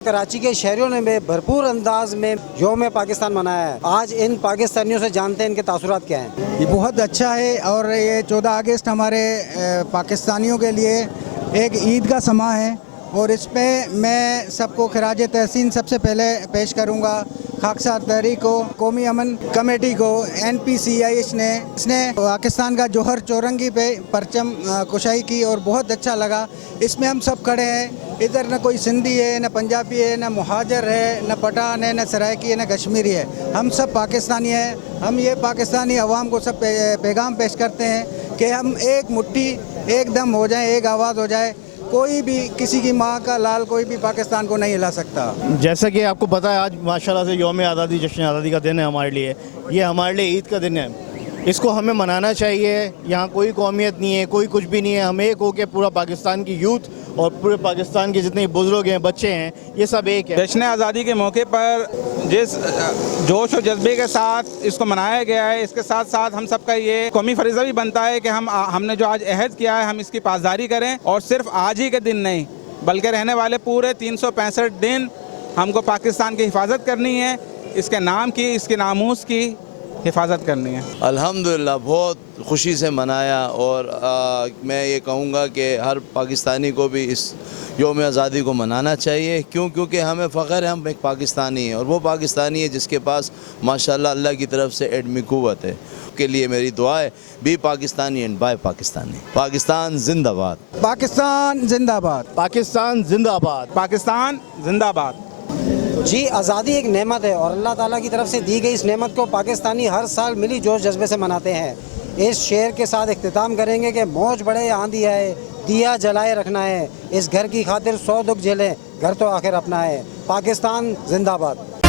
कराची के शहरियों ने भी भरपूर अंदाज में यौम पाकिस्तान मनाया है। आज इन पाकिस्तानियों से जानते हैं इनके तासुरात क्या हैं। ये बहुत अच्छा है और ये 14 अगस्त हमारे पाकिस्तानियों के लिए एक ईद का समा है और इस पे मैं सबको खराज तहसीन सबसे पहले पेश करूँगा खाकसार तहरीक को, कौमी अमन कमेटी को, NPCI इसने पाकिस्तान का जौहर चौरंगी पे परचम कुशाई की और बहुत अच्छा लगा। इसमें हम सब खड़े हैं, इधर न कोई सिंधी है, न पंजाबी है, न मुहाजर है, न पठान है, न सराइकी है, न कश्मीरी है। हम सब पाकिस्तानी हैं। हम ये पाकिस्तानी अवाम को सब पैगाम पेश करते हैं कि हम एक मुट्ठी एक दम हो जाए, एक आवाज़ हो जाए। कोई भी किसी की माँ का लाल कोई भी पाकिस्तान को नहीं हिला सकता। जैसा कि आपको पता है आज माशाल्लाह से यौम आज़ादी, जश्न आज़ादी का दिन है हमारे लिए। ये हमारे लिए ईद का दिन है, इसको हमें मनाना चाहिए। यहाँ कोई कौमियत नहीं है, कोई कुछ भी नहीं है। हम एक हो के पूरा पाकिस्तान की यूथ और पूरे पाकिस्तान के जितने बुजुर्ग हैं, बच्चे हैं, ये सब एक है। जश्न आज़ादी के मौके पर जिस जोश और जज्बे के साथ इसको मनाया गया है, इसके साथ साथ हम सबका ये कौमी फरीज़ा भी बनता है कि हमने जो आज अहद किया है हम इसकी पासदारी करें। और सिर्फ आज ही के दिन नहीं बल्कि रहने वाले पूरे 365 दिन हमको पाकिस्तान की हिफाजत करनी है, इसके नाम की, इसके नामूस की हिफाजत करनी है। अल्हम्दुलिल्लाह बहुत खुशी से मनाया और मैं ये कहूँगा कि हर पाकिस्तानी को भी इस यौम आज़ादी को मनाना चाहिए। क्योंकि हमें फ़ख्र है हम एक पाकिस्तानी हैं और वो पाकिस्तानी है जिसके पास माशाल्लाह अल्लाह की तरफ से एडमी क़ुव्वत है। के लिए मेरी दुआ है, be Pakistani and buy Pakistani. Pakistan जिंदाबाद, पाकिस्तान जिंदाबाद, पाकिस्तान जिंदाबाद, पाकिस्तान जिंदाबाद। जी, आज़ादी एक नेमत है और अल्लाह ताला की तरफ से दी गई इस नेमत को पाकिस्तानी हर साल मिली जोश जज्बे से मनाते हैं। इस शेर के साथ इख्तिताम करेंगे कि मौज बढ़े आंधी आए, दिया जलाए रखना है, इस घर की खातिर 100 दुख झेलें, घर तो आखिर अपना है। पाकिस्तान जिंदाबाद।